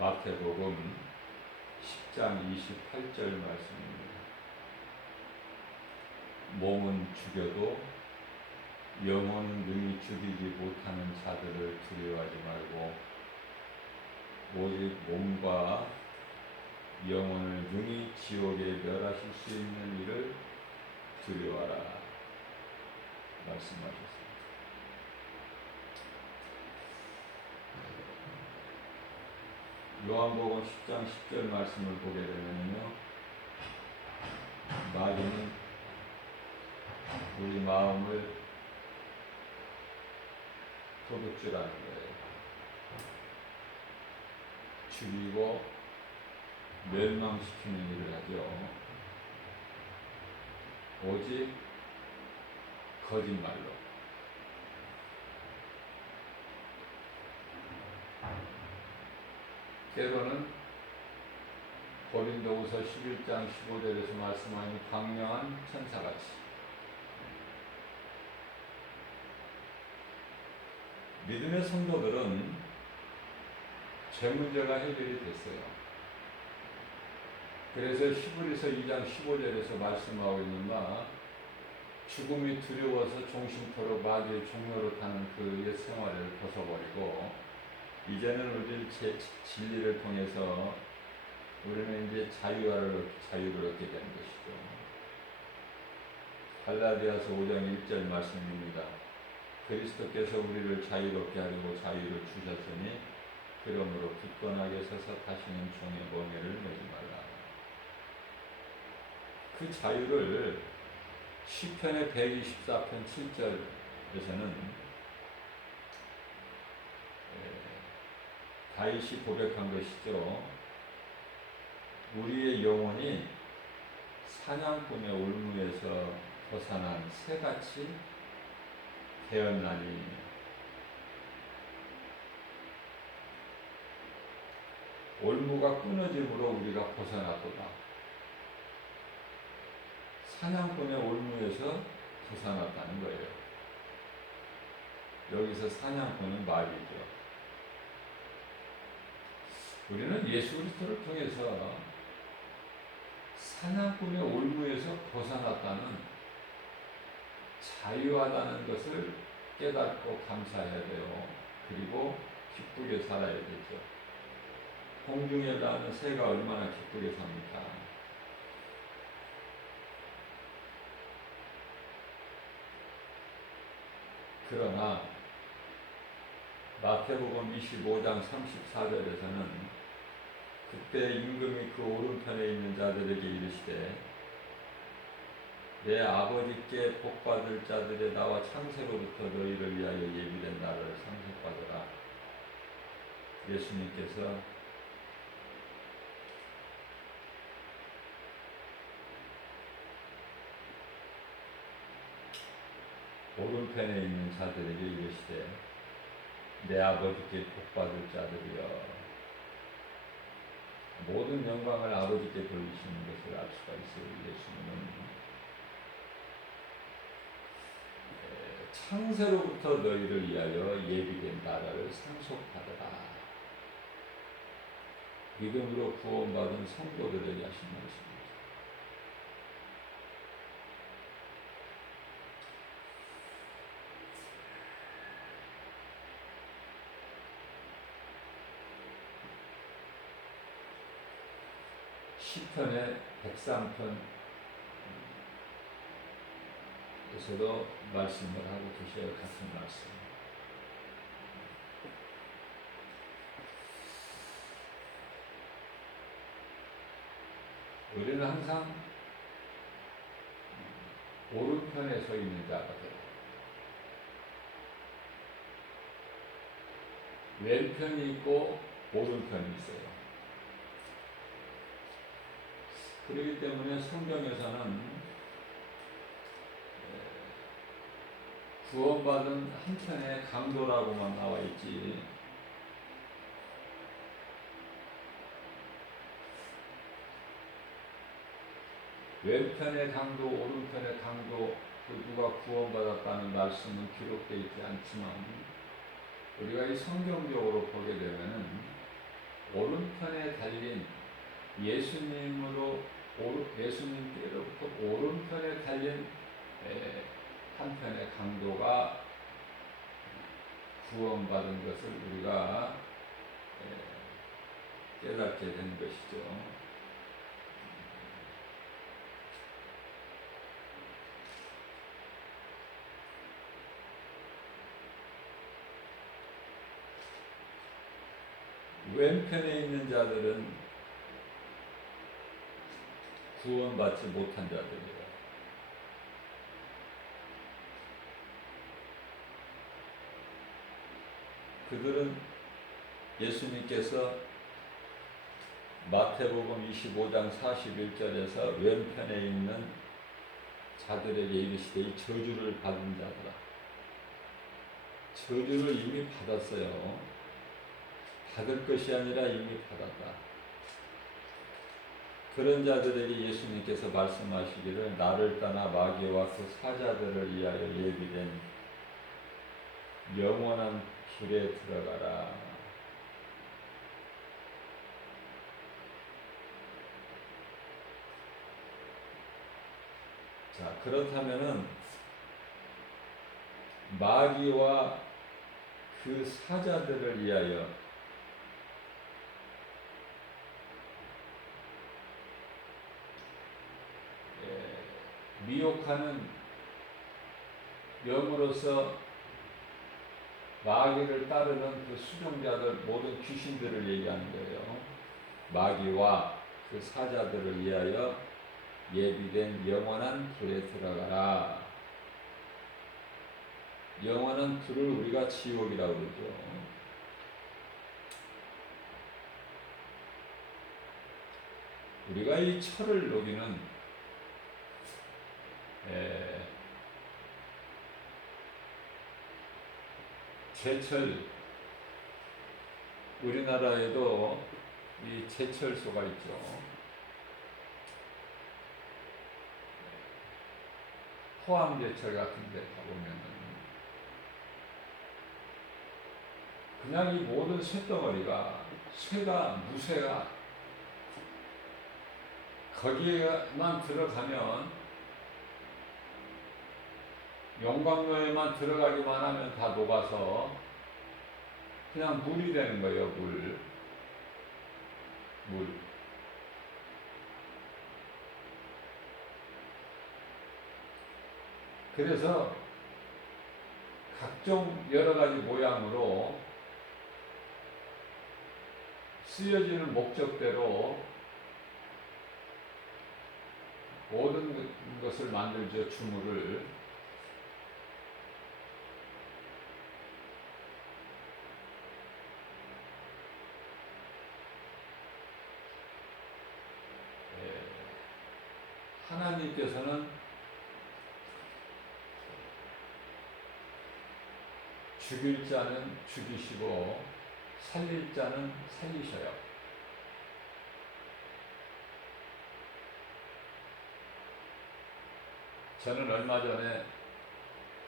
마태복음 10장 28절 말씀입니다. 몸은 죽여도 영혼은 능히 죽이지 못하는 자들을 두려워하지 말고 오직 몸과 영혼을 능히 지옥에 멸하실 수 있는 이를 두려워하라 말씀하셨습니다. 요한복음 10장 10절 말씀을 보게 되면요, 마귀는 우리 마음을 도둑질하는 거예요. 죽이고 멸망시키는 일을 하죠. 오직 거짓말로. 때로는 고린도후서 11장 15절에서 말씀하는 광명한 천사같이 믿음의 성도들은 죄 문제가 해결이 됐어요. 그래서 히브리서 2장 15절에서 말씀하고 있는 바 죽음이 두려워서 종신토록 마귀의 종로로 타는 그 옛 생활을 벗어버리고 이제는 우리 진리를 통해서 우리는 이제 자유를 얻게 되는 것이죠. 갈라디아서 5장 1절 말씀입니다. 그리스도께서 우리를 자유롭게 하려고 자유를 주셨으니 그러므로 굳건하게 서서 다시는 종의 멍에를 매지 말라. 그 자유를 시편의 124편 7절에서는 다윗이 고백한 것이죠. 우리의 영혼이 사냥꾼의 올무에서 벗어난 새같이 되었나니 올무가 끊어짐으로 우리가 벗어났도다. 사냥꾼의 올무에서 벗어났다는 거예요. 여기서 사냥꾼은 마귀죠. 우리는 예수 그리스도를 통해서 사냥꾼의 올무에서 벗어났다는 자유하다는 것을 깨닫고 감사해야 돼요. 그리고 기쁘게 살아야 되죠. 공중에 나는 새가 얼마나 기쁘게 삽니까? 그러나 마태복음 25장 34절에서는 그때 임금이 그 오른편에 있는 자들에게 이르시되 내 아버지께 복받을 자들의 나와 창세로부터 너희를 위하여 예비된 나라를 상속받으라. 예수님께서 오른편에 있는 자들에게 이르시되 내 아버지께 복받을 자들이여. 모든 영광을 아버지께 돌리시는 것을 알 수가 있어요. 예수님은 창세로부터 너희를 위하여 예비된 나라를 상속받으라. 믿음으로 구원받은 성도들에게 하신 말씀입니다. 시편의 103편에서도 말씀을 하고 계셔요. 같은 말씀. 우리는 항상 오른편에 서 있는 자가 돼요. 왼편이 있고 오른편이 있어요. 그렇기 때문에 성경에서는 구원받은 한편의 강도라고만 나와 있지 왼편의 강도, 오른편의 강도, 누가 구원받았다는 말씀은 기록되어 있지 않지만 우리가 이 성경적으로 보게 되면은 오른편 예수님께로부터 오른편에 달린 한편의 강도가 구원받은 것을 우리가 깨닫게 된 것이죠. 왼편에 있는 자들은 구원받지 못한 자들이다. 그들은 예수님께서 마태복음 25장 41절에서 왼편에 있는 자들에게 이르시되 이 저주를 받은 자들아. 저주를 이미 받았어요. 받을 것이 아니라 이미 받았다. 그런 자들에게 예수님께서 말씀하시기를 나를 떠나 마귀와 그 사자들을 위하여 예비된 영원한 길에 들어가라. 자, 그렇다면은 마귀와 그 사자들을 위하여 미혹하는 영으로서 마귀를 따르는 그 수종자들, 모든 귀신들을 얘기하는 거예요. 마귀와 그 사자들을 위하여 예비된 영원한 불에 들어가라. 영원한 불을 우리가 지옥이라고 그러죠. 우리가 이 철을 녹이는 제철, 우리나라에도 이 제철소가 있죠. 포항제철 같은 데 가보면은 그냥 이 모든 쇳덩어리가 무쇠가 거기에만 들어가면 용광로에만 들어가기만 하면 다 녹아서 그냥 물이 되는 거예요. 물. 그래서 각종 여러 가지 모양으로 쓰여지는 목적대로 모든 것을 만들죠. 주물을. 하나님께서는 죽일 자는 죽이시고 살릴 자는 살리셔요. 저는 얼마 전에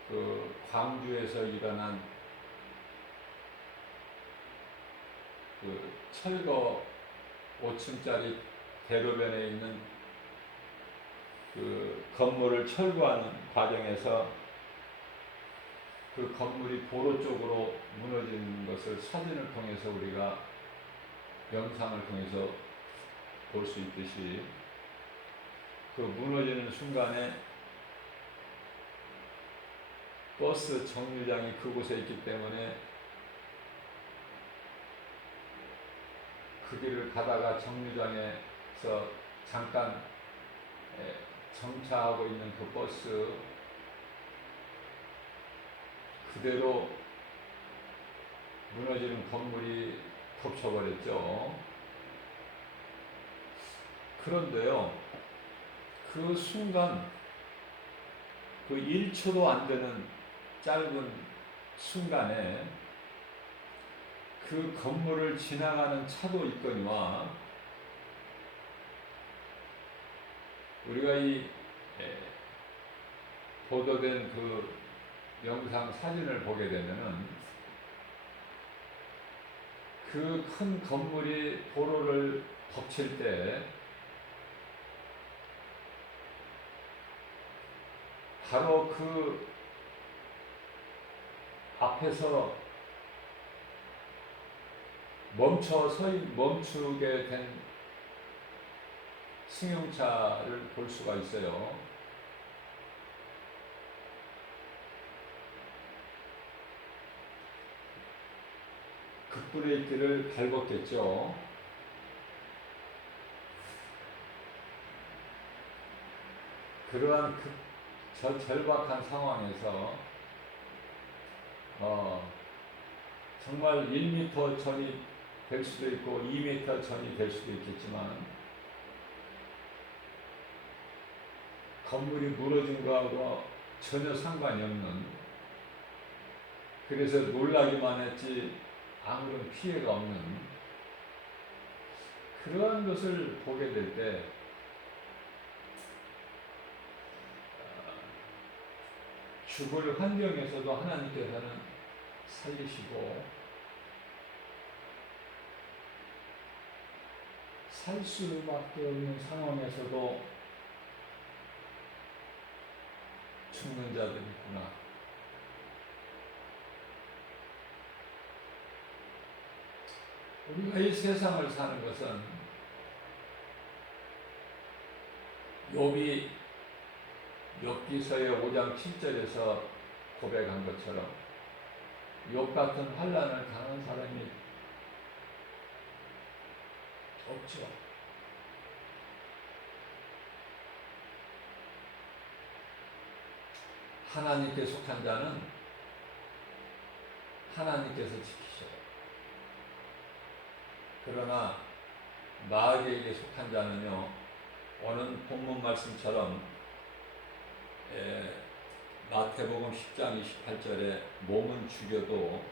그 광주에서 일어난 그 철거 5층짜리 대로변에 있는 그 건물을 철거하는 과정에서 그 건물이 도로 쪽으로 무너지는 것을 사진을 통해서 우리가 영상을 통해서 볼 수 있듯이 그 무너지는 순간에 버스 정류장이 그곳에 있기 때문에 그 길을 가다가 정류장에서 잠깐 정차하고 있는 그 버스 그대로 무너지는 건물이 덮쳐버렸죠. 그런데요, 그 순간 그 1초도 안 되는 짧은 순간에 그 건물을 지나가는 차도 있거니와 우리가 이 보도된 그 영상 사진을 보게 되면은 그 큰 건물이 도로를 덮칠 때 바로 그 앞에서 멈추게 된 승용차를 볼 수가 있어요. 급브레이크를 밟았겠죠. 그러한 저 절박한 상황에서 정말 1m 전이 될 수도 있고 2m 전이 될 수도 있겠지만 건물이 무너진 거하고 전혀 상관이 없는, 그래서 놀라기만 했지 아무런 피해가 없는 그러한 것을 보게 될 때 죽을 환경에서도 하나님께서는 살리시고 살 수밖에 없는 상황에서도 죽는 자들이 있구나. 우리가 이 세상을 사는 것은 욥이 욥기서의 5장 7절에서 고백한 것처럼 욥 같은 환난을 당한 사람이 없죠. 하나님께 속한 자는 하나님께서 지키셔요. 그러나 마귀에게 속한 자는요, 오늘 본문 말씀처럼 마태복음 10장 28절에 몸은 죽여도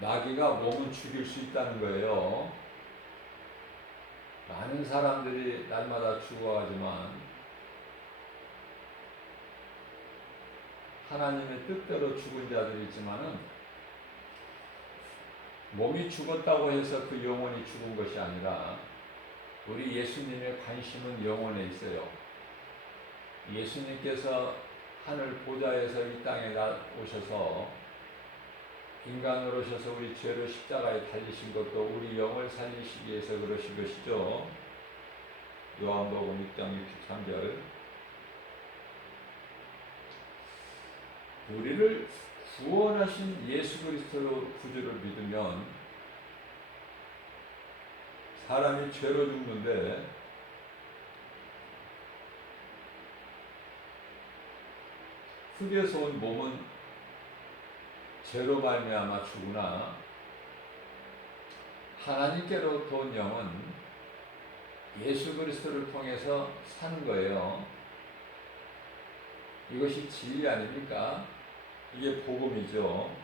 마귀가 몸은 죽일 수 있다는 거예요. 많은 사람들이 날마다 죽어가지만 하나님의 뜻대로 죽은 자들이 있지만은 몸이 죽었다고 해서 그 영혼이 죽은 것이 아니라 우리 예수님의 관심은 영혼에 있어요. 예수님께서 하늘 보좌에서 이 땅에 오셔서 인간으로 오셔서 우리 죄로 십자가에 달리신 것도 우리 영을 살리시기 위해서 그러신 것이죠. 요한복음 6장 63절. 우리를 구원하신 예수 그리스도 구주를 믿으면 사람이 죄로 죽는데 흙에서 온 몸은 죄로 말미암아 죽으나 하나님께로부터 온 영은 예수 그리스도를 통해서 사는 거예요. 이것이 진리 아닙니까? 이게 복음이죠.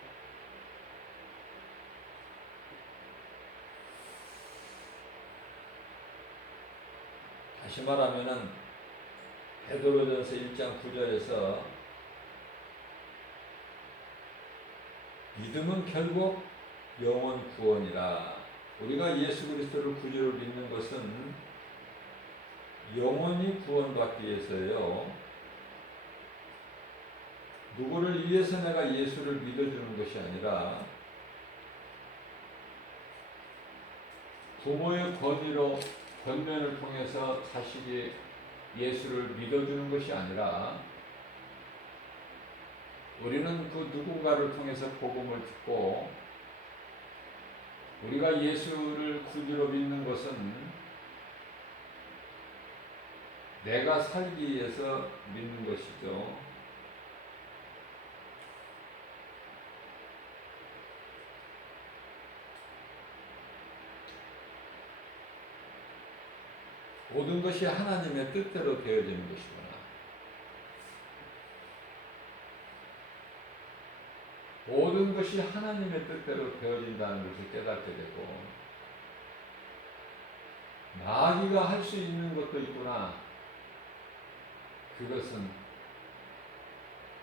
다시 말하면은 베드로전서 1장 9절에서 믿음은 결국 영혼 구원이라. 우리가 예수 그리스도를 구주로 믿는 것은 영혼이 구원받기 위해서예요. 누구를 위해서 내가 예수를 믿어주는 것이 아니라 부모의 권면을 통해서 자식이 예수를 믿어주는 것이 아니라 우리는 그 누군가를 통해서 복음을 듣고 우리가 예수를 구주로 믿는 것은 내가 살기 위해서 믿는 것이죠. 모든 것이 하나님의 뜻대로 되어지는 것이구나. 모든 것이 하나님의 뜻대로 되어진다는 것을 깨닫게 되고 마귀가 할 수 있는 것도 있구나. 그것은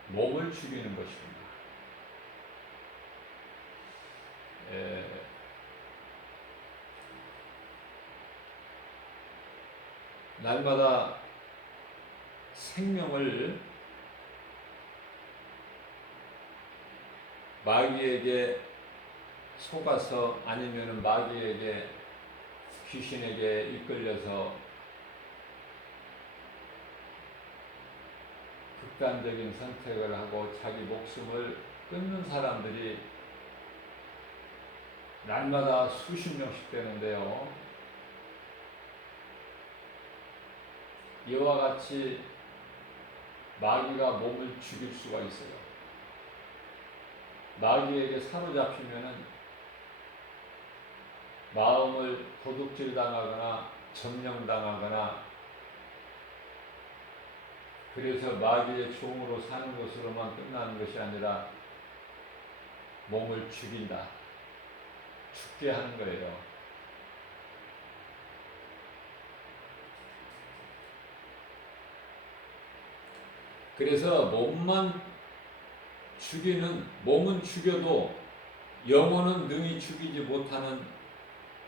몸을 죽이는 것이구나. 에, 날마다 생명을 마귀에게 속아서 아니면 마귀에게 귀신에게 이끌려서 극단적인 선택을 하고 자기 목숨을 끊는 사람들이 날마다 수십 명씩 되는데요. 이와 같이 마귀가 몸을 죽일 수가 있어요. 마귀에게 사로잡히면은 마음을 도둑질 당하거나 점령당하거나 그래서 마귀의 종으로 사는 것으로만 끝나는 것이 아니라 몸을 죽인다. 죽게 하는 거예요. 그래서 몸은 죽여도 영혼은 능히 죽이지 못하는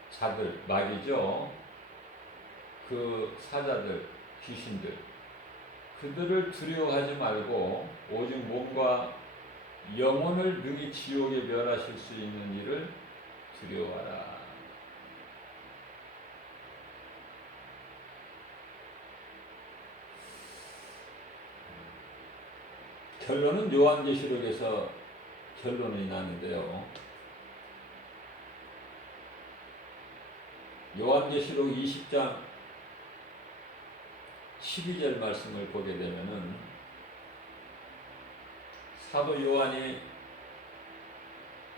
자들, 마귀죠. 그 사자들, 귀신들. 그들을 두려워하지 말고 오직 몸과 영혼을 능히 지옥에 멸하실 수 있는 일을 두려워하라. 결론은 요한계시록에서 결론이 나는데요. 요한계시록 20장 12절 말씀을 보게 되면은 사도 요한이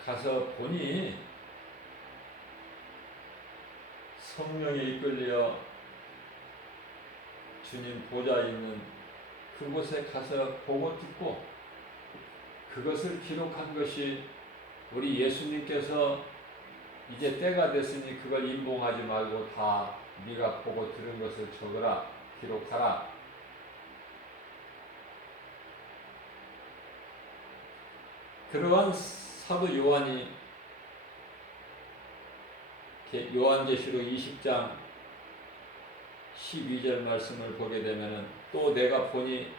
가서 보니 성령에 이끌려 주님 보좌 있는 그곳에 가서 보고 듣고 그것을 기록한 것이 우리 예수님께서 이제 때가 됐으니 그걸 임봉하지 말고 다 네가 보고 들은 것을 적으라, 기록하라. 그러한 사도 요한이 요한계시록 20장 12절 말씀을 보게 되면은 또 내가 보니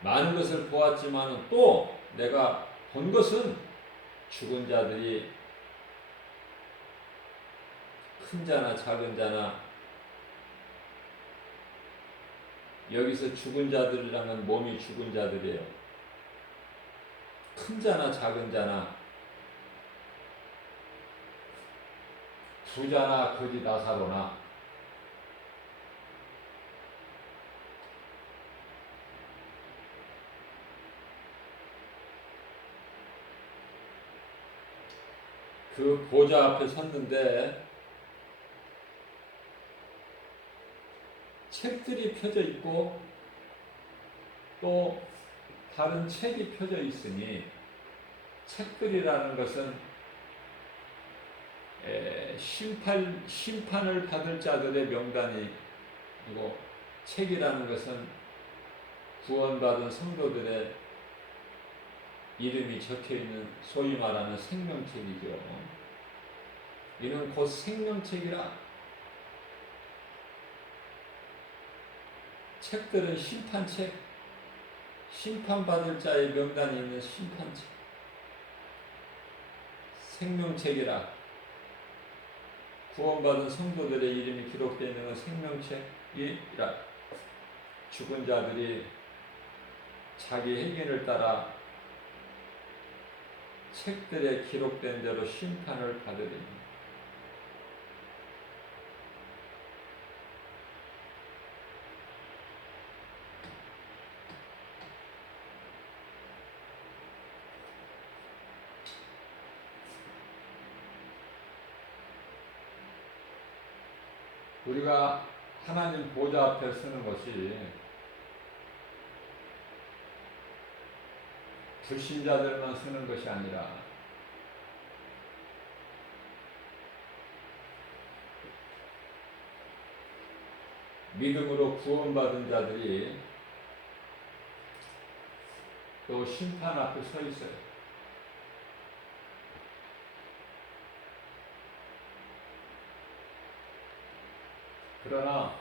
많은 것을 보았지만 또 내가 본 것은 죽은 자들이 큰 자나 작은 자나 여기서 죽은 자들이라면 몸이 죽은 자들이에요. 큰 자나 작은 자나 부자나 거지 나사로나 그 보좌 앞에 섰는데 책들이 펴져 있고 또 다른 책이 펴져 있으니 책들이라는 것은 심판을 받을 자들의 명단이고 책이라는 것은 구원받은 성도들의 이름이 적혀있는 소위 말하는 생명책이죠. 이는 곧 생명책이라. 책들은 심판책, 심판받을 자의 명단이 있는 심판책, 생명책이라. 구원받은 성도들의 이름이 기록되어 있는 건 생명책이라. 죽은 자들이 자기 행위를 따라 책들에 기록된 대로 심판을 받으리니 우리가 하나님 보좌 앞에 서는 것이 불신자들만 서는 것이 아니라 믿음으로 구원받은 자들이 또 심판 앞에 서 있어요. 그러나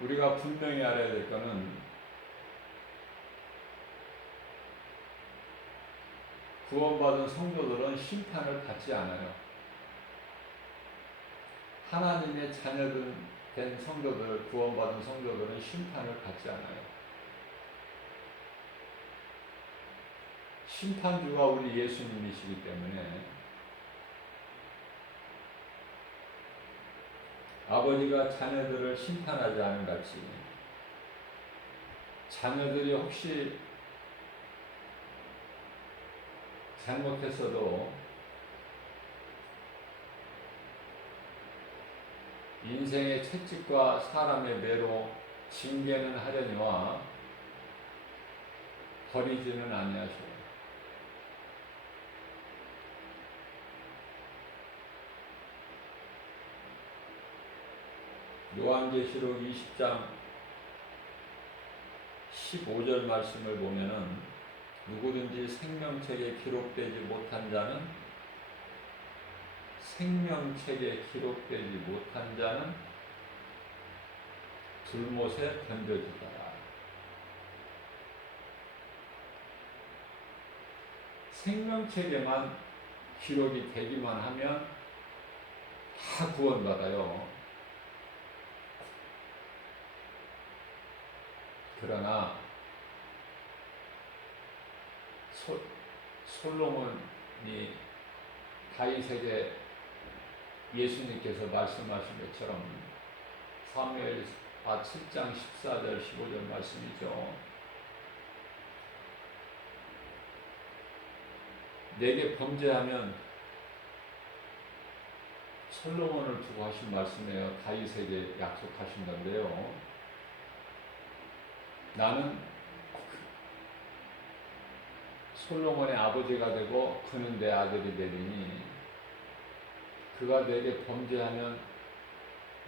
우리가 분명히 알아야 될 것은 구원받은 성도들은 심판을 받지 않아요. 하나님의 자녀들 된 성도들, 구원받은 성도들은 심판을 받지 않아요. 심판주가 우리 예수님이시기 때문에 아버지가 자녀들을 심판하지 않은 같이 자녀들이 혹시 잘못했어도 인생의 채찍과 사람의 매로 징계는 하려니와 버리지는 아니하시오. 요한계시록 20장 15절 말씀을 보면은 누구든지 생명책에 기록되지 못한 자는 불못에 던져지더라. 생명책에만 기록이 되기만 하면 다 구원받아요. 그러나 솔로몬이 다윗에게 예수님께서 말씀하신 것처럼 사무엘 7장 14절 15절 말씀이죠. 내게 범죄하면 솔로몬을 두고 하신 말씀이에요. 다윗에게 약속하신 건데요. 나는 솔로몬의 아버지가 되고 그는 내 아들이 되리니 그가 내게 범죄하면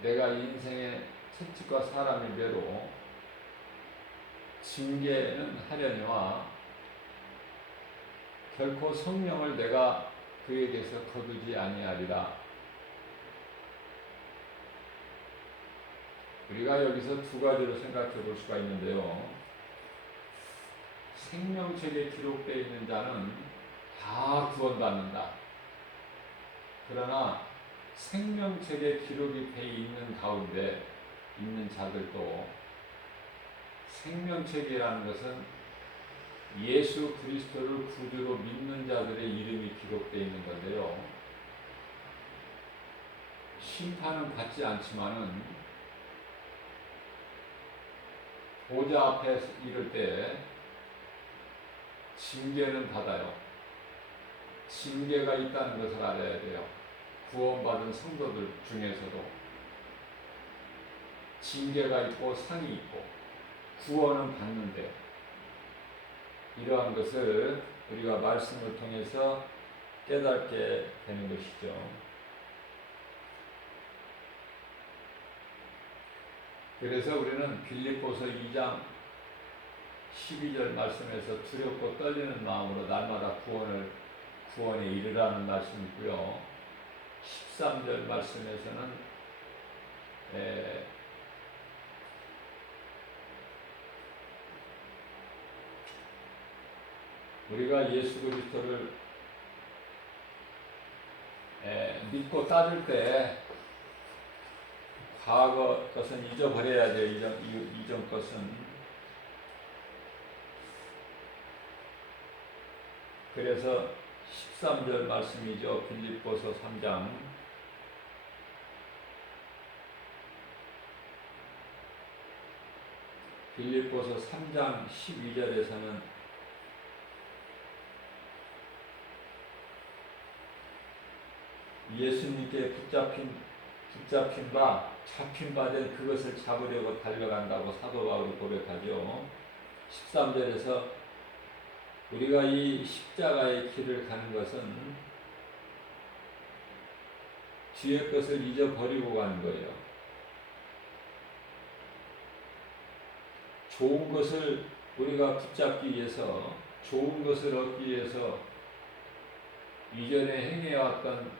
내가 인생의 채찍과 사람의 매로 징계는 하려니와 결코 성령을 내가 그에게서 거두지 아니하리라. 우리가 여기서 두 가지로 생각해 볼 수가 있는데요. 생명책에 기록되어 있는 자는 다 구원받는다. 그러나 생명책에 기록이 되어 있는 가운데 있는 자들도 생명책이라는 것은 예수 그리스도를 구주로 믿는 자들의 이름이 기록되어 있는 건데요. 심판은 받지 않지만은 보좌 앞에 이를 때 징계는 받아요. 징계가 있다는 것을 알아야 돼요. 구원받은 성도들 중에서도 징계가 있고 상이 있고 구원은 받는데 이러한 것을 우리가 말씀을 통해서 깨닫게 되는 것이죠. 그래서 우리는 빌립보서 2장 12절 말씀에서 두렵고 떨리는 마음으로 날마다 구원에 이르라는 말씀이고요. 13절 말씀에서는 우리가 예수 그리스도를 믿고 따를 때 과거 것은 잊어버려야 돼요. 이전 것은. 그래서 13절 말씀이죠. 빌립보서 3장 빌립보서 3장 12절에서는 예수님께 붙잡힌 바 잡힌 바 된 그것을 잡으려고 달려간다고 사도 바울이 고백하죠. 13절에서 우리가 이 십자가의 길을 가는 것은 뒤의 것을 잊어버리고 가는 거예요. 좋은 것을 우리가 붙잡기 위해서, 좋은 것을 얻기 위해서 이전에 행해왔던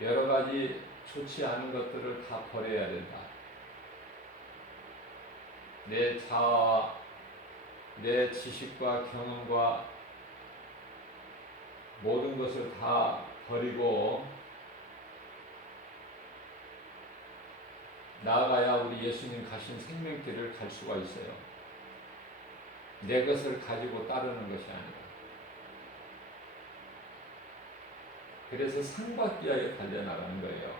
여러 가지 좋지 않은 것들을 다 버려야 된다. 내 자아, 내 지식과 경험과 모든 것을 다 버리고 나아가야 우리 예수님 가신 생명길을 갈 수가 있어요. 내 것을 가지고 따르는 것이 아니라. 그래서 상받기 위하여 달려나가는 거예요.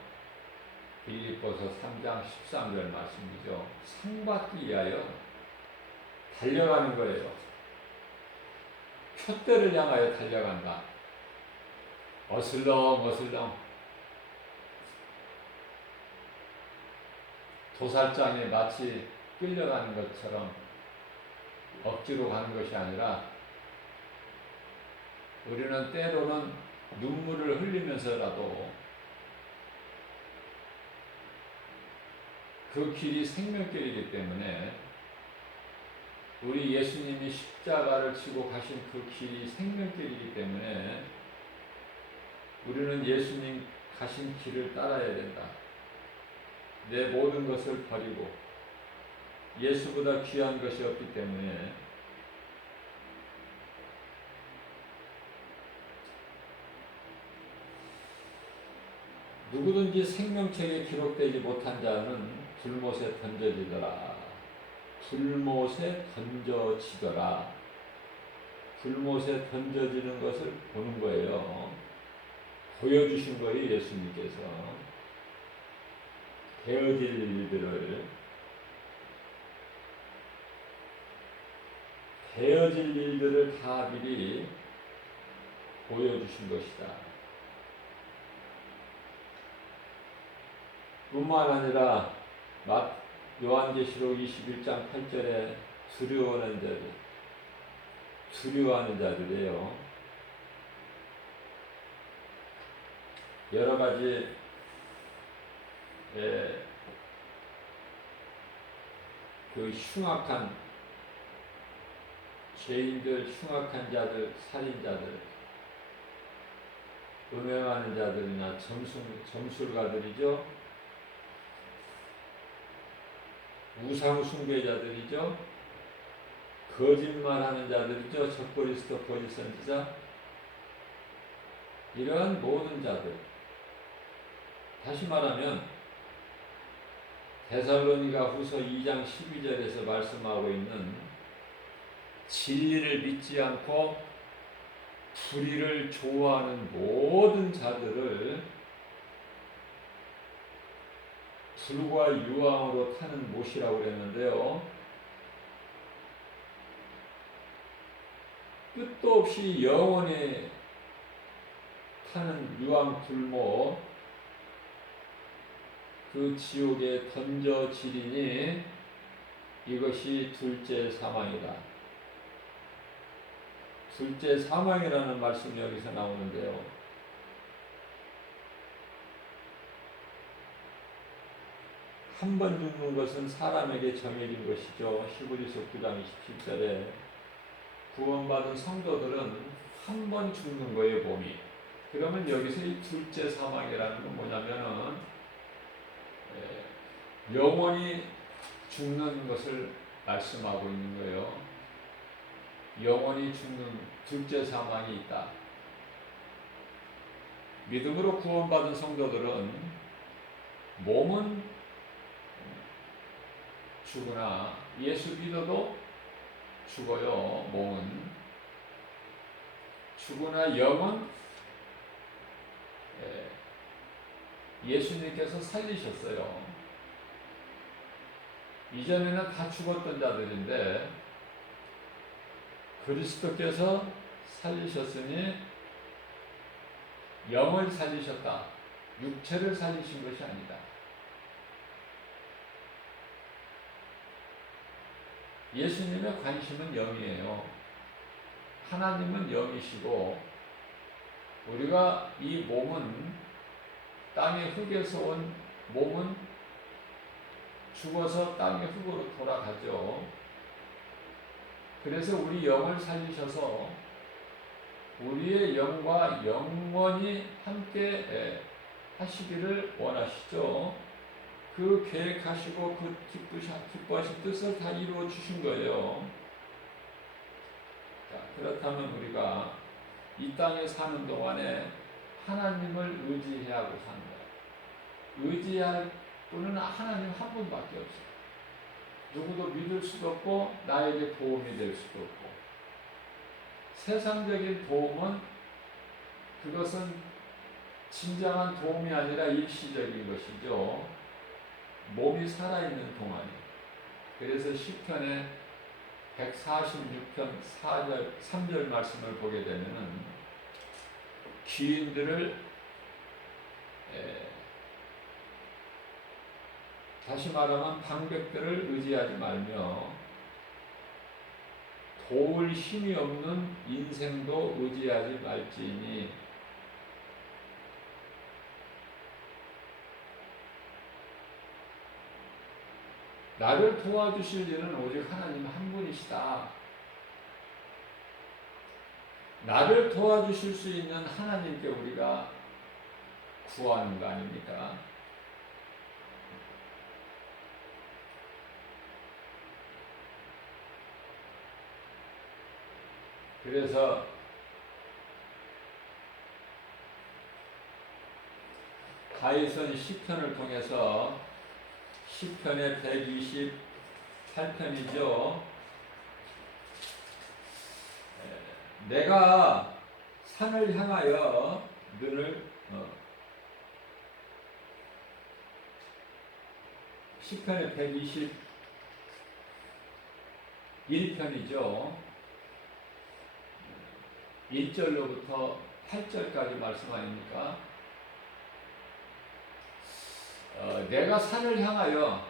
빌립보서 3장 13절 말씀이죠. 상받기 위하여 달려가는 거예요. 표대를 향하여 달려간다. 어슬렁어슬렁 도살장에 마치 끌려가는 것처럼 억지로 가는 것이 아니라 우리는 때로는 눈물을 흘리면서라도 그 길이 생명길이기 때문에 우리 예수님이 십자가를 지고 가신 그 길이 생명길이기 때문에 우리는 예수님 가신 길을 따라야 된다. 내 모든 것을 버리고 예수보다 귀한 것이 없기 때문에 누구든지 생명책에 기록되지 못한 자는 불못에 던져지더라. 불못에 던져지더라. 불못에 던져지는 것을 보는 거예요. 보여주신 거예요, 예수님께서. 되어질 일들을 다 미리 보여주신 것이다. 뿐만 아니라 요한계시록 21장 8절에 두려워하는 자들이에요. 여러 가지 그 흉악한 죄인들, 흉악한 자들, 살인자들, 음행하는 자들이나 점술가들이죠. 우상 숭배자들이죠. 거짓말하는 자들이죠. 적그리스도 거짓 선지자. 이러한 모든 자들. 다시 말하면 데살로니가 후서 2장 12절에서 말씀하고 있는 진리를 믿지 않고 불의를 좋아하는 모든 자들을 불과 유황으로 타는 못이라고 그랬는데요. 끝도 없이 영원히 타는 유황 불못, 그 지옥에 던져지리니 이것이 둘째 사망이다. 둘째 사망이라는 말씀이 여기서 나오는데요. 한 번 죽는 것은 사람에게 정해진 것이죠. 히브리서 9장 27절에 구원받은 성도들은 한 번 죽는 거예요, 몸이. 그러면 여기서 이 둘째 사망이라는 건 뭐냐면은 영원히 죽는 것을 말씀하고 있는 거예요. 영원히 죽는 둘째 사망이 있다. 믿음으로 구원받은 성도들은 몸은 죽으나 예수 믿어도 죽어요. 몸은 죽으나 영은 예수님께서 살리셨어요. 이전에는 다 죽었던 자들인데 그리스도께서 살리셨으니 영을 살리셨다. 육체를 살리신 것이 아니다. 예수님의 관심은 영이에요. 하나님은 영이시고 우리가 이 몸은 땅의 흙에서 온 몸은 죽어서 땅의 흙으로 돌아가죠. 그래서 우리 영을 살리셔서 우리의 영과 영원히 함께 하시기를 원하시죠. 그 계획하시고 그 기뻐하신 뜻을 다 이루어 주신 거예요. 자, 그렇다면 우리가 이 땅에 사는 동안에 하나님을 의지해야 하고 사는 거예요. 의지할 분은 하나님 한 분밖에 없어요. 누구도 믿을 수도 없고 나에게 도움이 될 수도 없고, 세상적인 도움은 그것은 진정한 도움이 아니라 일시적인 것이죠. 몸이 살아있는 동안이. 그래서 시편의 146편 4절 3절 말씀을 보게 되면은 귀인들을 다시 말하면 방백들을 의지하지 말며 도울 힘이 없는 인생도 의지하지 말지니 나를 도와주실 이는 오직 하나님 한 분이시다. 나를 도와주실 수 있는 하나님께 우리가 구하는 거 아닙니까? 그래서 다윗은 시편을 통해서 시편의 128편이죠. 내가 산을 향하여 눈을 시편의 121편이죠. 1절로부터 8절까지 말씀 아닙니까? 내가 산을 향하여,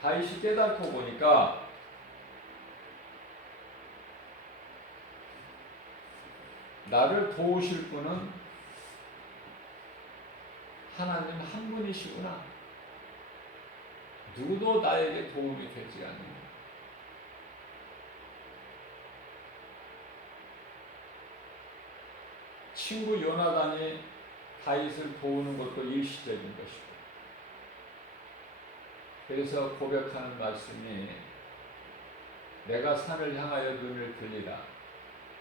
다윗이 깨닫고 보니까 나를 도우실 분은 하나님 한 분이시구나. 누구도 나에게 도움이 되지 않는. 친구 요나단이 다윗을 도우는 것도 일시적인 것이고, 그래서 고백하는 말씀이 내가 산을 향하여 눈을 들리라.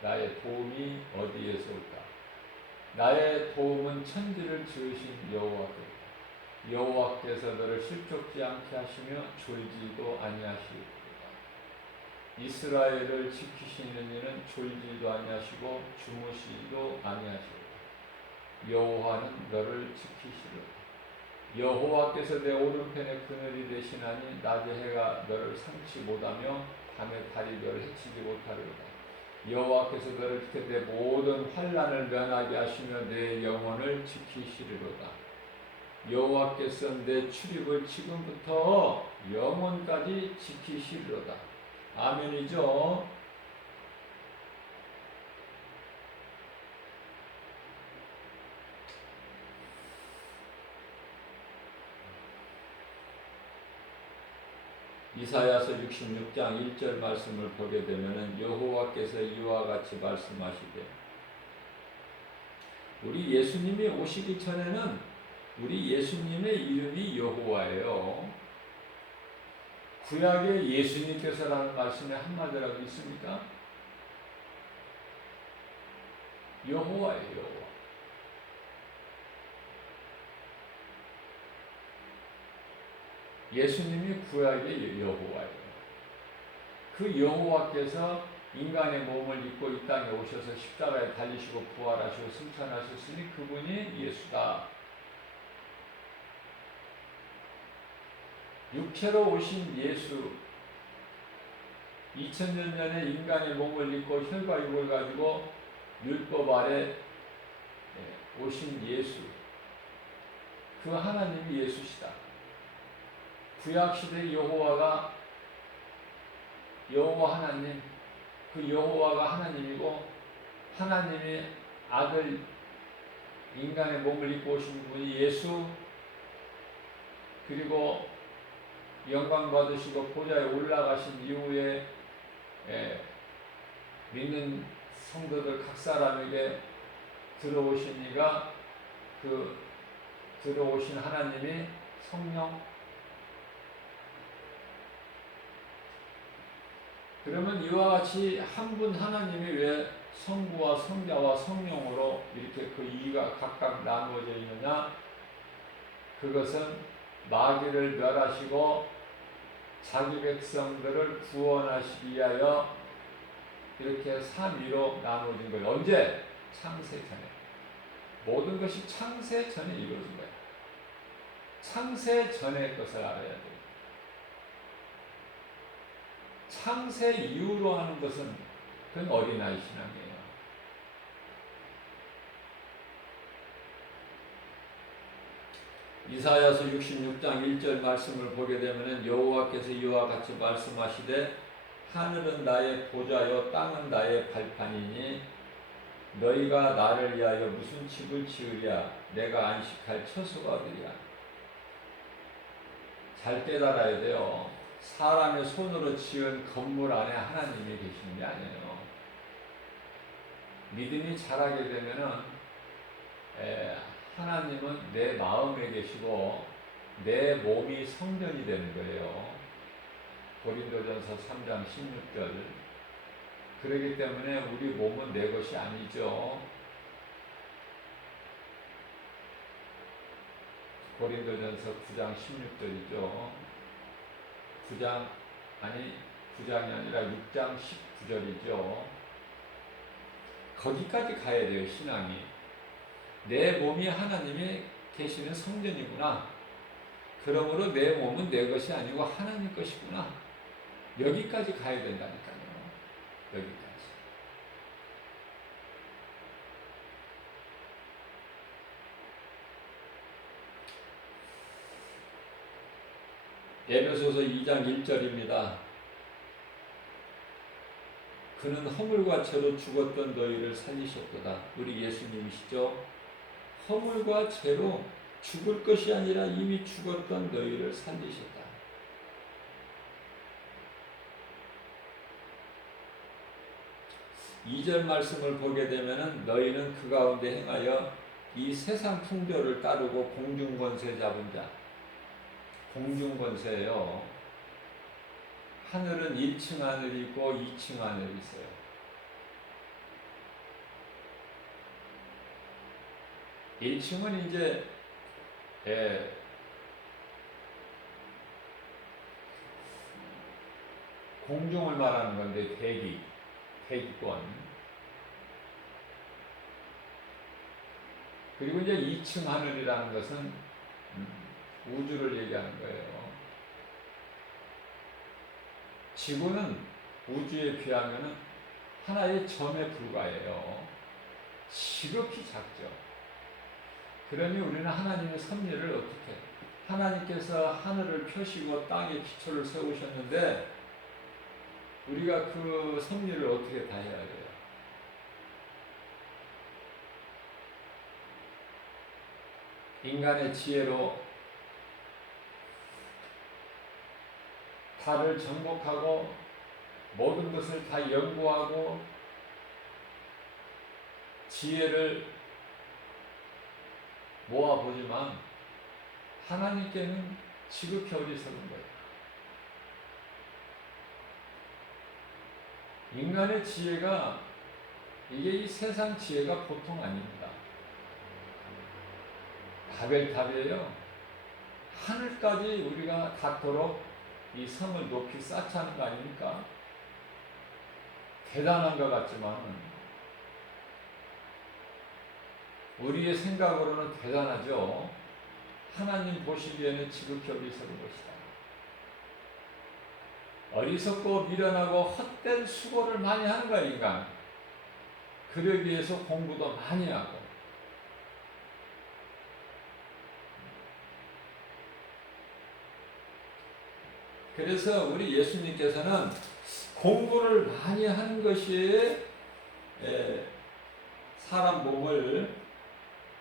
나의 도움이 어디에서 올까? 나의 도움은 천지를 지으신 여호와께로다. 여호와께서 너를 실족지 않게 하시며 졸지도 아니하시리로다. 이스라엘을 지키시는 이는 졸지도 아니하시고 주무시지도 아니하시리로다. 여호와는 너를 지키시리로다. 여호와께서 내 오른편에 그늘이 되시나니 낮에 해가 너를 상치 못하며 밤에 달이 너를 해치지 못하리로다. 여호와께서 너를 지켜 내 모든 환난을 면하게 하시며 내 영혼을 지키시리로다. 여호와께서 내 출입을 지금부터 영원까지 지키시리로다. 아멘이죠. 이사야서 66장 1절 말씀을 보게 되면은 여호와께서 이와 같이 말씀하시되, 우리 예수님이 오시기 전에는 우리 예수님의 이름이 여호와예요. 구약에 예수님께서라는 말씀에 한마디라도 있습니까? 여호와예요, 여호와. 예수님이 구약의 여호와예요. 그 여호와께서 인간의 몸을 입고 이 땅에 오셔서 십자가에 달리시고 부활하시고 승천하셨으니 그분이 예수다. 육체로 오신 예수, 2000년 전에 인간의 몸을 입고 혈과 육을 가지고 율법 아래 오신 예수, 그 하나님이 예수시다. 구약시대 여호와 하나님, 그 여호와가 하나님이고 하나님의 아들 인간의 몸을 입고 오신 분이 예수, 그리고 영광 받으시고 보좌에 올라가신 이후에 믿는 성도들 각 사람에게 들어오신 이가 그 들어오신 하나님이 성령. 그러면 이와 같이 한 분 하나님이 왜 성부와 성자와 성령으로 이렇게 그 이가 각각 나누어져 있느냐? 그것은 마귀를 멸하시고 자기 백성들을 구원하시기 위하여 이렇게 삼위로 나누어진 거예요. 언제? 창세 전에. 모든 것이 창세 전에 이루어진 거예요. 창세 전의 것을 알아야 돼요. 창세 이후로 하는 것은 그건 어린아이 신앙이에요. 이사야서 66장 1절 말씀을 보게 되면 여호와께서 이와 같이 말씀하시되 하늘은 나의 보좌요 땅은 나의 발판이니 너희가 나를 위하여 무슨 집을 지으랴 내가 안식할 처소가 어디랴. 잘 깨달아야 돼요. 사람의 손으로 지은 건물 안에 하나님이 계시는 게 아니에요. 믿음이 자라게 되면은 하나님은 내 마음에 계시고 내 몸이 성전이 되는 거예요. 고린도전서 3장 16절. 그렇기 때문에 우리 몸은 내 것이 아니죠. 고린도전서 9장 16절이죠. 9장이 아니라 6장 19절이죠. 거기까지 가야 돼요, 신앙이. 내 몸이 하나님이 계시는 성전이구나. 그러므로 내 몸은 내 것이 아니고 하나님 것이구나. 여기까지 가야 된다니까요. 여기까지. 에베소서 2장 1절입니다. 그는 허물과 죄로 죽었던 너희를 살리셨도다. 우리 예수님이시죠. 허물과 죄로 죽을 것이 아니라 이미 죽었던 너희를 살리셨다. 이 절 말씀을 보게 되면 너희는 그 가운데 행하여 이 세상 풍조를 따르고 공중권세 잡은 자. 공중권세예요. 하늘은 1층 하늘이 있고 2층 하늘이 있어요. (1층은) 이제 공중을 말하는 건데 대기권. 그리고 이제 2층 하늘이라는 것은 우주를 얘기하는 거예요. 지구는 우주에 비하면 하나의 점에 불과해요. 지극히 작죠. 그러니 우리는 하나님의 섭리를 어떻게, 하나님께서 하늘을 펴시고 땅에 기초를 세우셨는데 우리가 그 섭리를 어떻게 다 해야 돼요? 인간의 지혜로 달을 정복하고 모든 것을 다 연구하고 지혜를 모아보지만 하나님께는 지극히 어리석은 거예요. 인간의 지혜가, 이게 이 세상 지혜가 보통 아닙니다. 바벨탑이에요. 하늘까지 우리가 닿도록 이 성을 높이 쌓자는 거 아닙니까? 대단한 것 같지만 우리의 생각으로는 대단하죠. 하나님 보시기에는 지극히 어리석은 것이다. 어리석고 미련하고 헛된 수고를 많이 하는 거야, 인간. 그러기 위해서 공부도 많이 하고. 그래서 우리 예수님께서는 공부를 많이 하는 것이 사람 몸을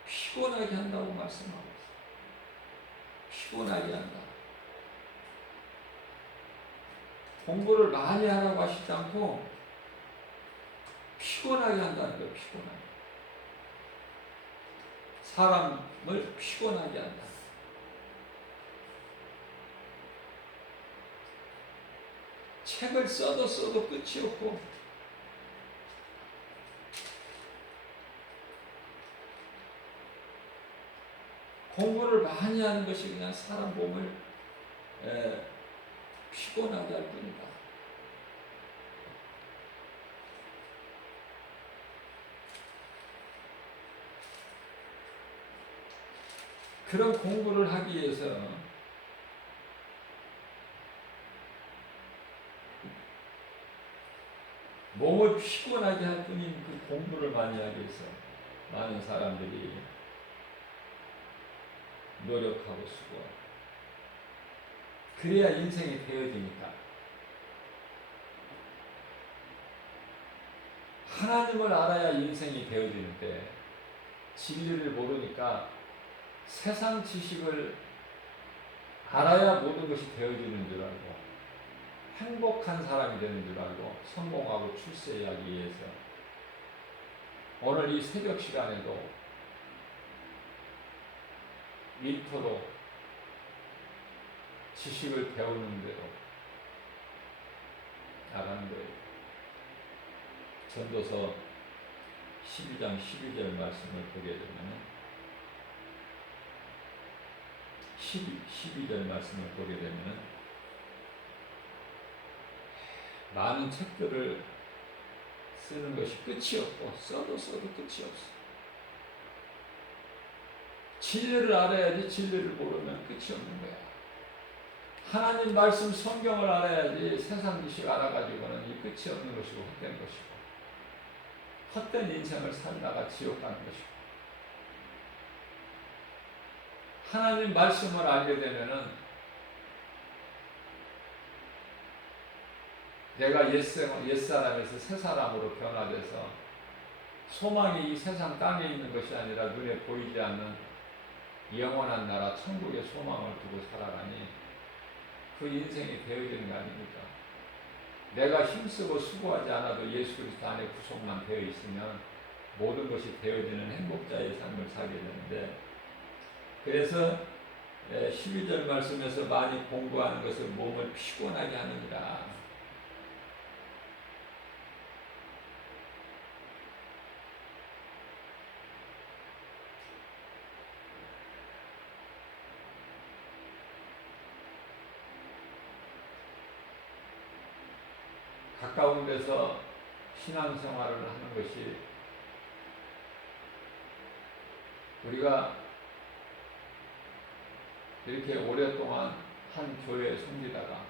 피곤하게 한다고 말씀하고 있어요. 피곤하게 한다. 공부를 많이 하라고 하시지 않고 피곤하게 한다는 거예요. 피곤하게. 사람을 피곤하게 한다. 책을 써도 끝이 없고 공부를 많이 하는 것이 그냥 사람 몸을 피곤하게 할 뿐이다. 그런 공부를 하기 위해서 몸을 피곤하게 할 뿐인 그 공부를 많이 하기 위해서 많은 사람들이 노력하고 수고하고 그래야 인생이 되어지니까. 하나님을 알아야 인생이 되어지는데 진리를 모르니까 세상 지식을 알아야 모든 것이 되어지는 줄 알고 행복한 사람이 되는 줄 알고 성공하고 출세하기 위해서 오늘 이 새벽 시간에도 일터로 지식을 배우는 대로 나가는 거예요. 전도서 12장 12절 말씀을 보게 되면 12절 말씀을 보게 되면 많은 책들을 쓰는 것이 끝이 없고 써도 끝이 없어. 진리를 알아야지 진리를 모르면 끝이 없는 거야. 하나님 말씀 성경을 알아야지 세상 지식 알아가지고는 이 끝이 없는 것이고 헛된 것이고 헛된 인생을 살다가 지옥 가는 것이고 하나님 말씀을 알게 되면은 내가 옛사람에서 새사람으로 변화돼서 소망이 이 세상 땅에 있는 것이 아니라 눈에 보이지 않는 영원한 나라 천국의 소망을 두고 살아가니 그 인생이 되어지는 거 아닙니까? 내가 힘쓰고 수고하지 않아도 예수 그리스도 안에 구속만 되어 있으면 모든 것이 되어지는 행복자의 삶을 살게 되는데 그래서 12절 말씀에서 많이 공부하는 것은 몸을 피곤하게 하느니라. 가까운 데서 신앙생활을 하는 것이 우리가 이렇게 오랫동안 한 교회에 섬기다가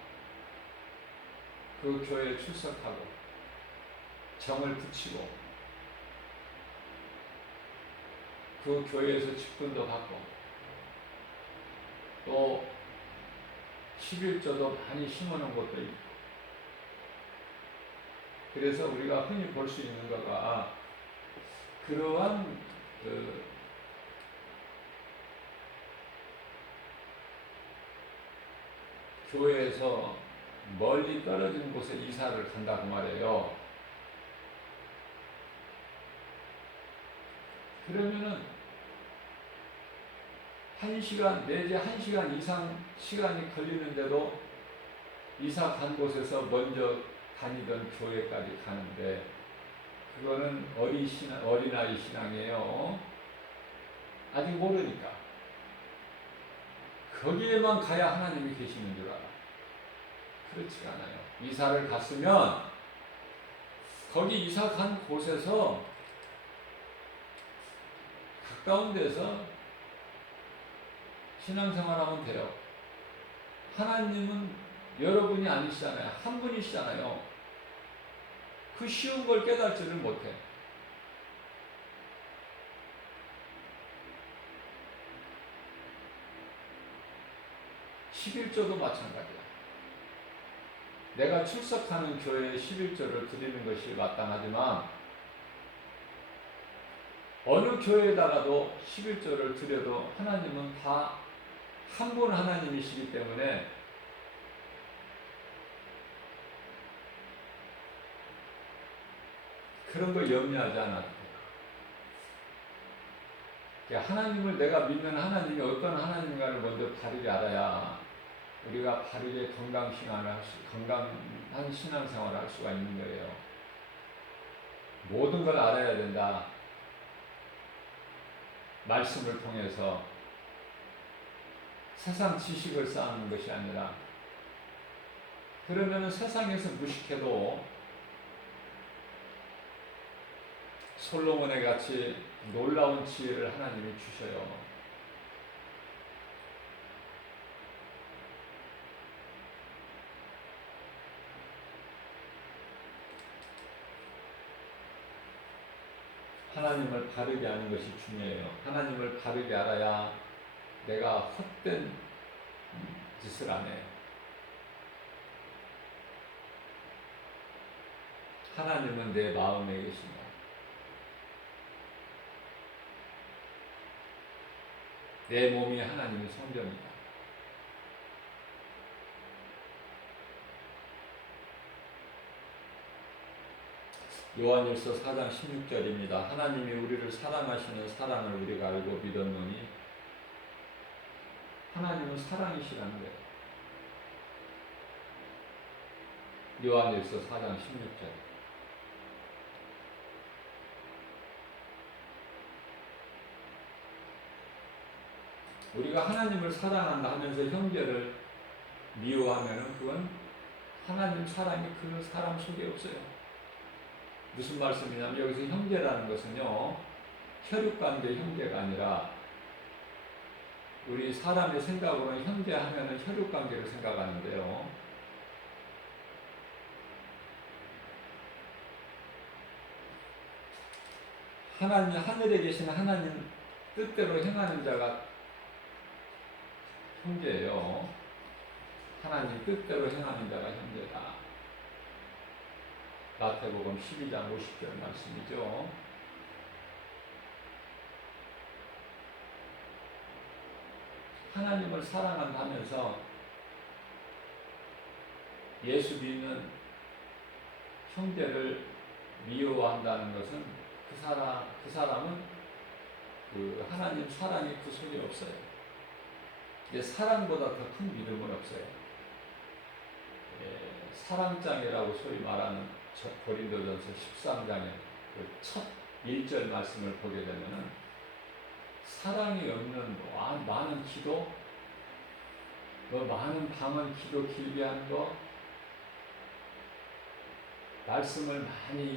그 교회에 출석하고 정을 붙이고 그 교회에서 직분도 받고 또 11조도 많이 심어놓은 것도 있고 그래서 우리가 흔히 볼 수 있는 거가 그러한 교회에서 멀리 떨어진 곳에 이사를 간다고 말해요. 그러면은 1시간 내지 1시간 이상 시간이 걸리는데도 이사 간 곳에서 먼저 다니던 교회까지 가는데 그거는 어린아이 신앙이에요. 아직 모르니까. 거기에만 가야 하나님이 계시는 줄 알아. 그렇지가 않아요. 이사를 갔으면 거기 이사 간 곳에서 가까운 데서 신앙생활하면 돼요. 하나님은 여러분이 아니시잖아요. 한 분이시잖아요. 그 쉬운 걸 깨닫지를 못해. (11조도) 마찬가지야. 내가 출석하는 교회에 11조를 드리는 것이 마땅하지만 어느 교회에다가도 11조를 드려도 하나님은 다 한 분 하나님이시기 때문에 그런 거 염려하지 않아도 돼요. 하나님을 내가 믿는 하나님이 어떤 하나님인가를 먼저 바르게 알아야 우리가 바르게 건강한 신앙생활을 할 수가 있는 거예요. 모든 걸 알아야 된다. 말씀을 통해서 세상 지식을 쌓는 것이 아니라, 그러면 세상에서 무식해도 솔로몬에 같이 놀라운 지혜를 하나님이 주셔요. 하나님을 바르게 아는 것이 중요해요. 하나님을 바르게 알아야 내가 헛된 짓을 안 해. 하나님은 내 마음에 계신다. 내 몸이 하나님의 성전이다. 요한일서 4장 16절입니다. 하나님이 우리를 사랑하시는 사랑을 우리가 알고 믿었노니, 하나님은 사랑이시라는 거예요. 요한일서 4장 16절. 우리가 하나님을 사랑한다 하면서 형제를 미워하면 그건 하나님 사랑이 그 사람 속에 없어요. 무슨 말씀이냐면, 여기서 형제라는 것은요, 혈육관계 형제가 아니라, 우리 사람의 생각으로는 형제 하면은 혈육관계를 생각하는데요, 하나님, 하늘에 계신 하나님 뜻대로 행하는 자가 형제예요. 하나님 뜻대로 행하는 자가 형제다. 마태복음 12장 50절 말씀이죠. 하나님을 사랑한다면서 예수 믿는 형제를 미워한다는 것은 그 사람은 그 하나님 사랑이 그 속에 없어요. 이제 사랑보다 더 큰 믿음은 없어요. 사랑장이라고 소위 말하는 고린도전서 13장의 그 첫 1절 말씀을 보게 되면은, 사랑이 없는 많은 기도, 많은 방언 기도 길게 하는 거, 말씀을 많이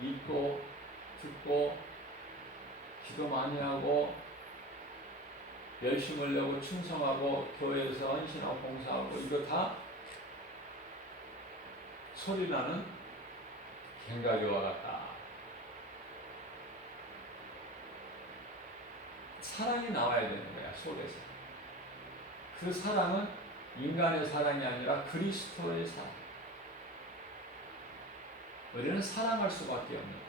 읽고 듣고 기도 많이 하고 열심을 내고 충성하고 교회에서 헌신하고 봉사하고, 이거 다 소리나는 갱가리와 같다. 사랑이 나와야 되는 거야, 속에서. 그 사랑은 인간의 사랑이 아니라 그리스도의 사랑. 우리는 사랑할 수밖에 없는,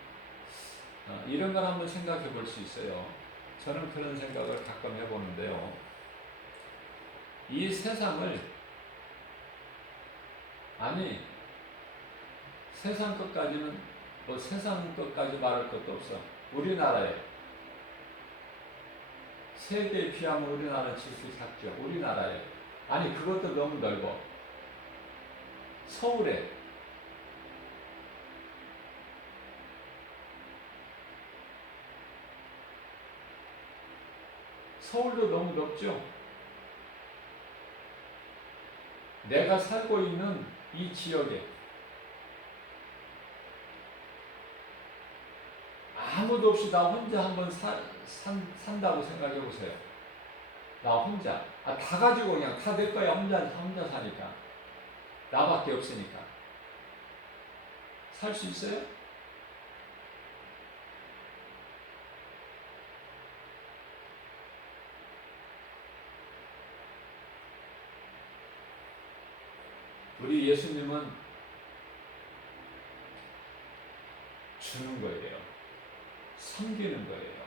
이런 걸 한번 생각해 볼 수 있어요. 저는 그런 생각을 가끔 해보는데요. 이 세상을, 세상 것까지는, 세상 것까지 말할 것도 없어. 우리나라에, 세계에 비하면 우리나라는 질수 작죠. 우리나라에. 그것도 너무 넓어. 서울에, 서울도 너무 넓죠. 내가 살고 있는 이 지역에 아무도 없이 나 혼자 한번 산다고 생각해 보세요. 나 혼자. 다 가지고 그냥 다 내 거야. 혼자 사니까. 나밖에 없으니까. 살 수 있어요? 우리 예수님은 주는 거예요. 섬기는 거예요.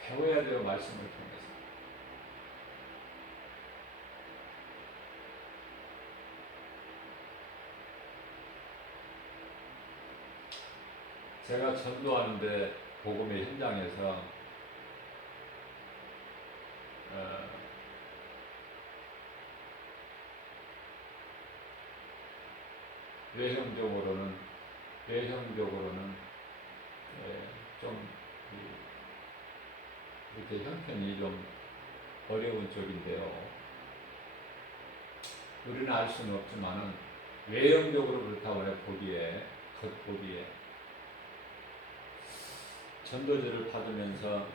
배워야 돼요, 말씀을 통해서. 제가 전도하는데 복음의 현장에서 어, 외형적으로는 좀 이렇게 형편이 좀 어려운 쪽인데요. 우리는 알 수는 없지만은 외형적으로 그렇다고 해 겉보기에 전도제를 받으면서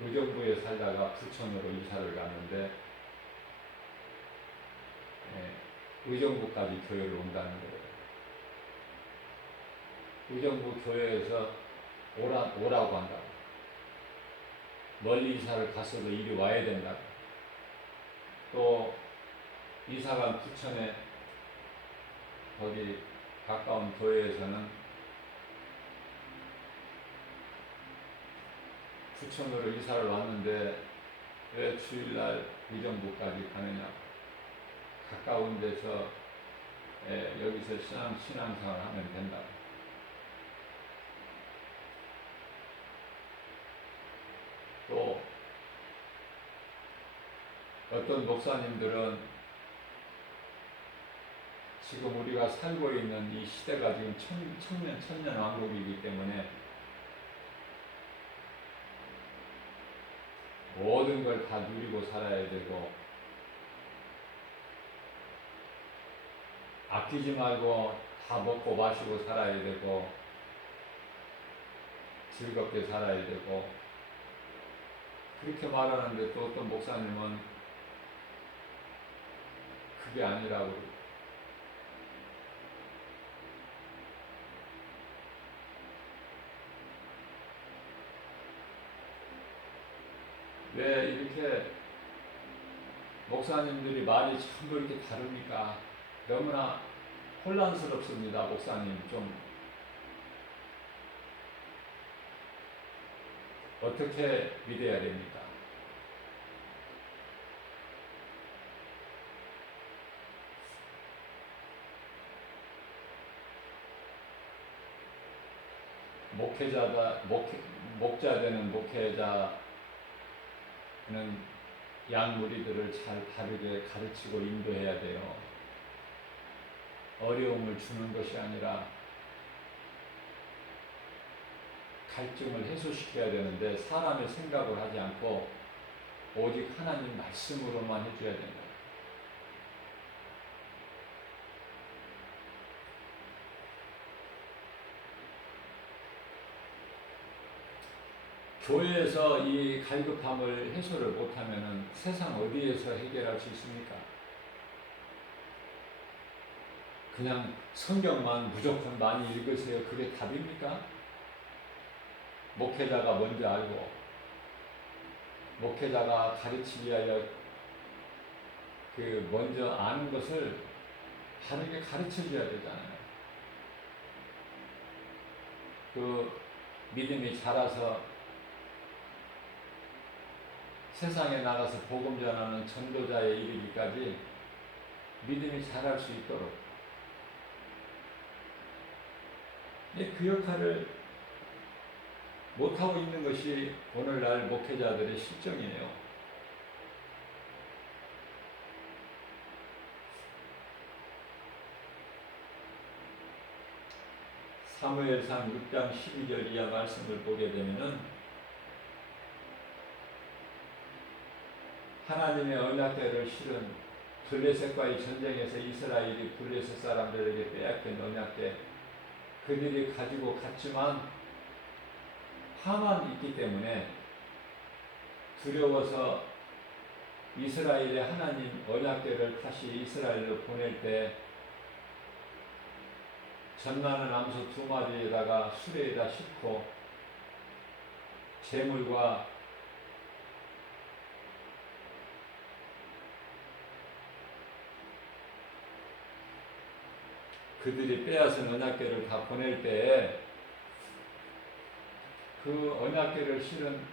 의정부에 살다가 부천으로 이사를 갔는데 의정부까지 교회를 온다는 거예요. 의정부 교회에서 오라고 한다고. 멀리 이사를 갔어도 이리 와야 된다고. 또 이사간 부천에 거기 가까운 교회에서는 부천으로 이사를 왔는데 왜 주일날 의정부까지 가느냐. 가까운 데서 여기서 신앙생활 하면 된다. 또 어떤 목사님들은 지금 우리가 살고 있는 이 시대가 지금 천년 왕국이기 때문에 모든 걸 다 누리고 살아야 되고 아끼지 말고 다 먹고 마시고 살아야 되고 즐겁게 살아야 되고 그렇게 말하는데 또 어떤 목사님은 그게 아니라고 왜 이렇게 목사님들이 말이 전부 이렇게 다릅니까? 너무나 혼란스럽습니다. 목사님 좀 어떻게 믿어야 됩니까? 목자 되는 목회자는 양무리들을 잘 바르게 가르치고 인도해야 돼요. 어려움을 주는 것이 아니라 갈증을 해소시켜야 되는데 사람의 생각을 하지 않고 오직 하나님 말씀으로만 해줘야 된다. 교회에서 이 갈급함을 해소를 못하면 세상 어디에서 해결할 수 있습니까? 그냥 성경만 무조건 많이 읽으세요. 그게 답입니까? 목회자가 먼저 알고 목회자가 가르치기 위하여 그 먼저 아는 것을 바르게 가르쳐줘야 되잖아요. 그 믿음이 자라서 세상에 나가서 복음 전하는 전도자에 이르기까지 믿음이 자랄 수 있도록 그 역할을 못하고 있는 것이 오늘날 목회자들의 실정이에요. 사무엘상 6장 12절 이하 말씀을 보게 되면은 하나님의 언약궤를 실은 블레셋과의 전쟁에서 이스라엘이 블레셋 사람들에게 빼앗긴 언약궤 그들이 가지고 갔지만 하만 있기 때문에 두려워서 이스라엘의 하나님 언약궤를 다시 이스라엘로 보낼 때 전나는 암소 2마리에다가 수레에다 싣고 재물과 그들이 빼앗은 언약궤를 다 보낼 때 그 언약궤를 실은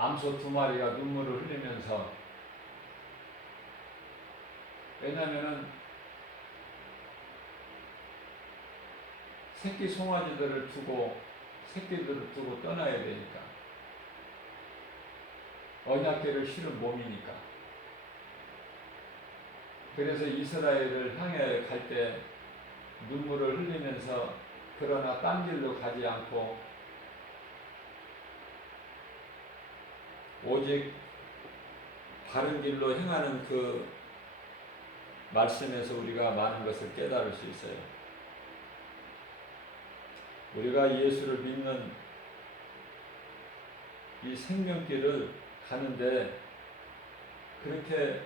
암소 2마리가 눈물을 흘리면서, 왜냐하면은 새끼 송아지들을 두고 새끼들을 두고 떠나야 되니까, 언약궤를 실은 몸이니까. 그래서 이스라엘을 향해 갈 때 눈물을 흘리면서, 그러나 딴 길로 가지 않고 오직 바른 길로 행하는 그 말씀에서 우리가 많은 것을 깨달을 수 있어요. 우리가 예수를 믿는 이 생명길을 가는데 그렇게